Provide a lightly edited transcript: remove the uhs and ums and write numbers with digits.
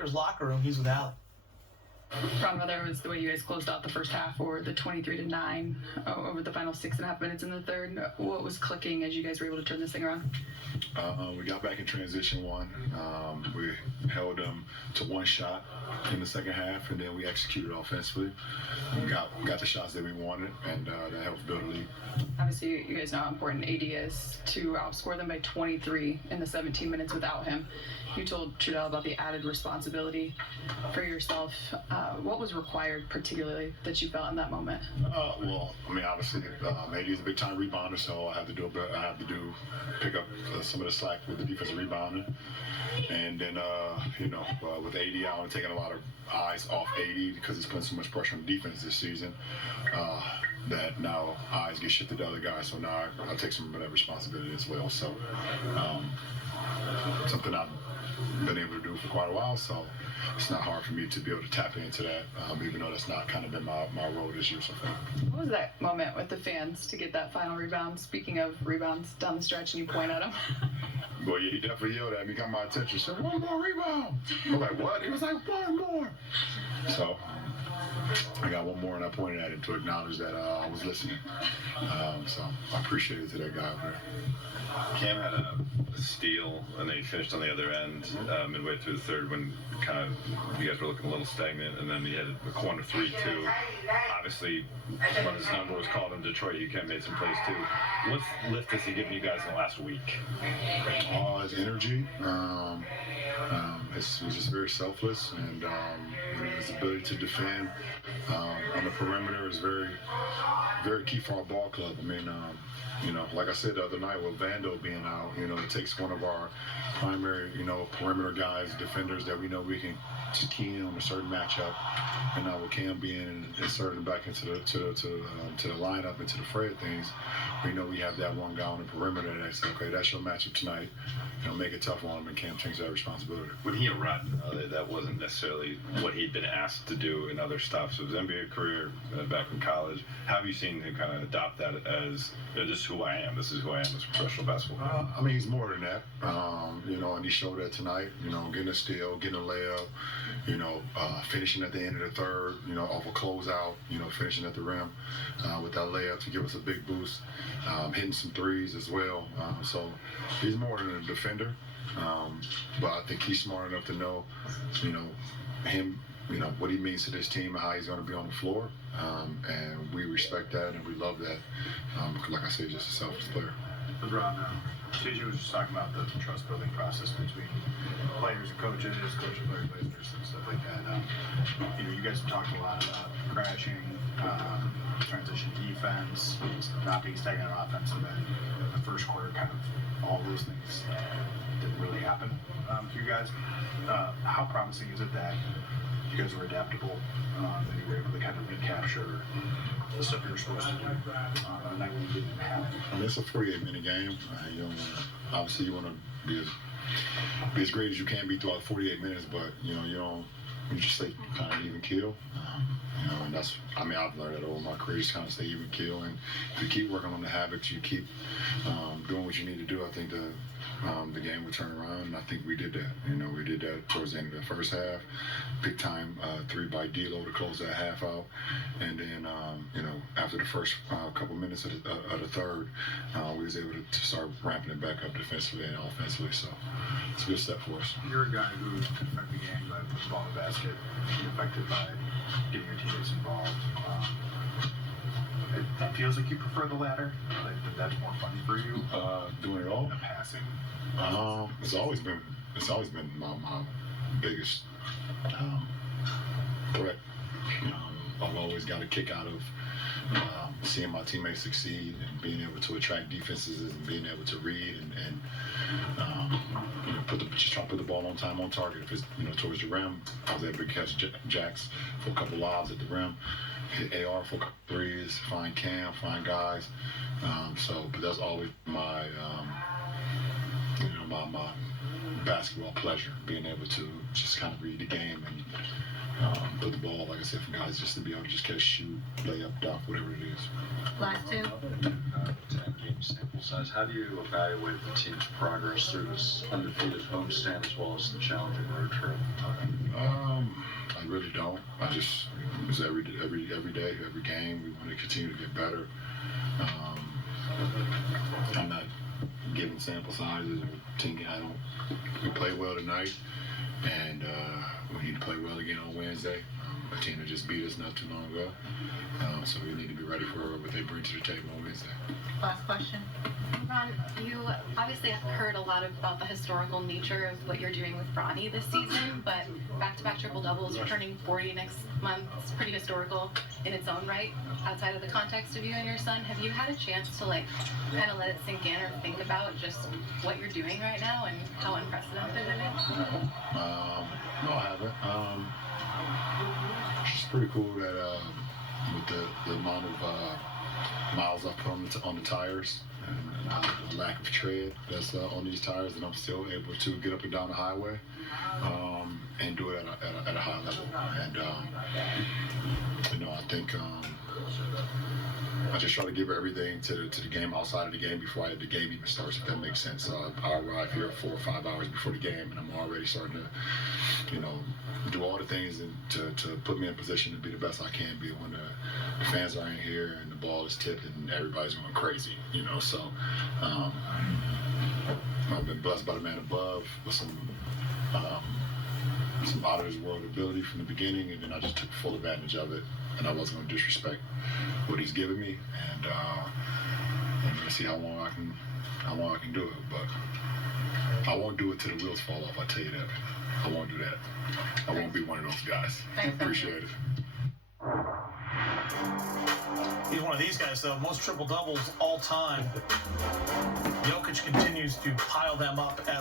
Lakers locker room, he's with Alec. Ron, whether it was the way you guys closed out the first half or the 23-9 over the final 6.5 minutes in the third, what was clicking as you guys were able to turn this thing around? We got back in transition one. We held them to one shot in the second half, and then we executed offensively. We got the shots that we wanted, and that helped build a lead. Obviously, you guys know how important AD is. To outscore them by 23 in the 17 minutes without him. You told Trudell about the added responsibility for yourself. What was required, particularly, that you felt in that moment? Well, I mean, obviously, AD is a big time rebounder, so I have to pick up some of the slack with the defensive rebounding. And then, with AD out and taking a lot of eyes off AD because he's putting so much pressure on defense this season, that now eyes get shifted to other guys. So now I take some of that responsibility as well. So something I've been able to do for quite a while. So it's not hard for me to be able to tap into that, even though that's not kind of been my role this year so far. What was that moment with the fans to get that final rebound? Speaking of rebounds down the stretch, and you point at him. Well, yeah, he definitely yelled at me, got my attention, said, "One more rebound." I was like, "What?" He was like, "One more." So I got one more, and I pointed at him to acknowledge that I was listening. So I appreciate it to that guy over there. Cam had a steal, and then he finished on the other end midway through the third when kind of you guys were looking a little stagnant, and then he had a corner 3-2. Obviously, when his number was called in Detroit, you kind of made some plays too. What lift has he given you guys in the last week? His energy. He's just very selfless, and his ability to defend on the perimeter is very, very key for our ball club. I mean, like I said the other night with Vando being out, it takes one of our primary, perimeter guys, defenders that we know we can just key in on a certain matchup. And now with Cam being inserted back into the lineup, into the fray of things, we know we have that one guy on the perimeter that's okay. That's your matchup tonight. Make it tough on him, and Cam takes that responsibility. When he arrived, that wasn't necessarily what he'd been asked to do in other stops of his NBA career back in college. How have you seen him kind of adopt that as this is who I am? This is who I am as a professional basketball player. I mean, he's more than that. And he showed that tonight. Getting a steal, getting a layup. Finishing at the end of the third. Off a closeout. Finishing at the rim with that layup to give us a big boost. Hitting some threes as well. So he's more than a defender. But I think he's smart enough to know, him, what he means to this team and how he's going to be on the floor. And we respect that and we love that. Like I said, he's just a selfless player. Lebron, TJ was just talking about the trust building process between players and coaches, coaching players, and stuff like that. You guys have talked a lot about crashing, transition defense, not being stagnant on offense, and then the first quarter, kind of all those things didn't really happen to you guys. How promising is it that you guys were adaptable and you were able to kind of recapture the stuff you were supposed to do on a night when you didn't have it? I mean, it's a 48-minute game. Obviously, you want to be as great as you can be throughout 48 minutes, but you just stay kind of even keel. And that's, I've learned that over my career, just kind of stay even keel. And if you keep working on the habits, you keep doing what you need to do, I think the game would turn around. And I think we did that. We did that towards the end of the first half. Big time 3 by D'Lo to close that half out. And then, after the first couple minutes of the third, we was able to start ramping it back up defensively and offensively. So it's a good step for us. You're a guy who can affect the game by putting the ball in the basket, affected by getting your teammates involved. It feels like you prefer the latter. That's more fun for you. Doing it all. The passing. It's always been my biggest threat. I've always got a kick out of seeing my teammates succeed and being able to attract defenses and being able to read and just try to put the ball on time, on target. If it's towards the rim, I was able to catch Jax for a couple lobs at the rim, hit AR for a couple threes, find Cam, find guys. But that's always my my basketball pleasure, being able to just kind of read the game and put the ball, like I said, for guys just to be able to just catch, shoot, lay up, dunk, whatever it is. Last two. 10-game sample size. How do you evaluate the team's progress through this undefeated homestand as well as the challenging road trip? It's every day, every game. We want to continue to get better. I'm not giving sample sizes or thinking we played well tonight, and we need to play well again on Wednesday. A team that just beat us not too long ago, so we need to be ready for what they bring to the table on Wednesday. Last question. Ron, you obviously have heard a lot about the historical nature of what you're doing with Bronny this season, but back-to-back triple-doubles, you're turning 40 next month. It's pretty historical in its own right, outside of the context of you and your son. Have you had a chance to kind of let it sink in or think about just what you're doing right now and how unprecedented it is? No, I haven't. It's pretty cool that with the amount of miles I've put on the tires and the lack of tread that's on these tires, and I'm still able to get up and down the highway and do it at a high level. And I think I just try to give everything to the game outside of the game before the game even starts, if that makes sense. So I arrive here 4 or 5 hours before the game, and I'm already starting to, do all the things to put me in position to be the best I can be when the fans are in here and the ball is tipped and everybody's going crazy, So I've been blessed by the man above with some out of his world ability from the beginning, and then I just took full advantage of it, and I wasn't going to disrespect what he's given me, and I'm going to see how long I can do it, but I won't do it till the wheels fall off. I tell you that. I won't do that. I won't be one of those guys. Appreciate it. He's one of these guys, though. Most triple doubles all time. Jokic continues to pile them up.